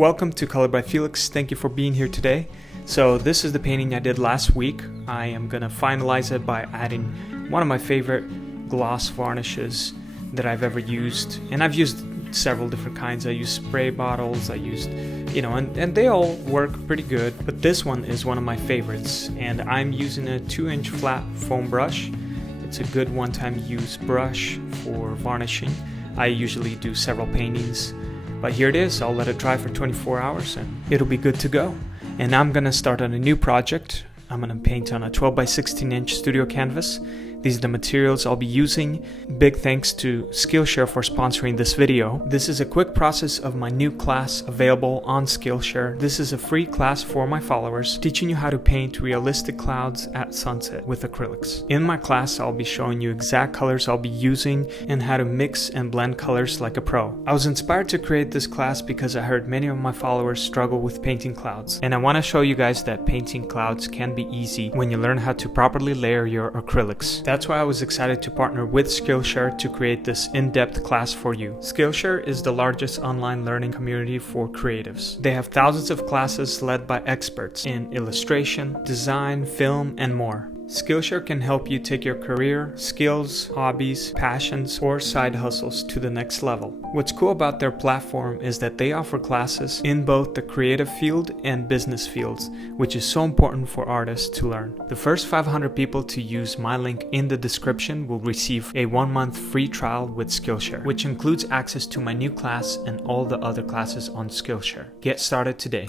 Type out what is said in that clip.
Welcome to ColorByFeliks. Thank you for being here today. So this is the painting I did last week. I am gonna finalize it by adding one of my favorite gloss varnishes that I've ever used, and I've used several different kinds. I used spray bottles, I used, and they all work pretty good, but this one is one of my favorites, and I'm using a 2-inch flat foam brush. It's a good one-time use brush for varnishing. I usually do several paintings, but here it is. I'll let it dry for 24 hours and it'll be good to go. And I'm gonna start on a new project. I'm gonna paint on a 12 by 16 inch studio canvas. These are the materials I'll be using. Big thanks to Skillshare for sponsoring this video. This is a quick process of my new class available on Skillshare. This is a free class for my followers, teaching you how to paint realistic clouds at sunset with acrylics. In my class, I'll be showing you exact colors I'll be using and how to mix and blend colors like a pro. I was inspired to create this class because I heard many of my followers struggle with painting clouds. And I want to show you guys that painting clouds can be easy when you learn how to properly layer your acrylics. That's why I was excited to partner with Skillshare to create this in-depth class for you. Skillshare is the largest online learning community for creatives. They have thousands of classes led by experts in illustration, design, film, and more. Skillshare can help you take your career, skills, hobbies, passions, or side hustles to the next level. What's cool about their platform is that they offer classes in both the creative field and business fields, which is so important for artists to learn. The first 500 people to use my link in the description will receive a 1-month free trial with Skillshare, which includes access to my new class and all the other classes on Skillshare. Get started today.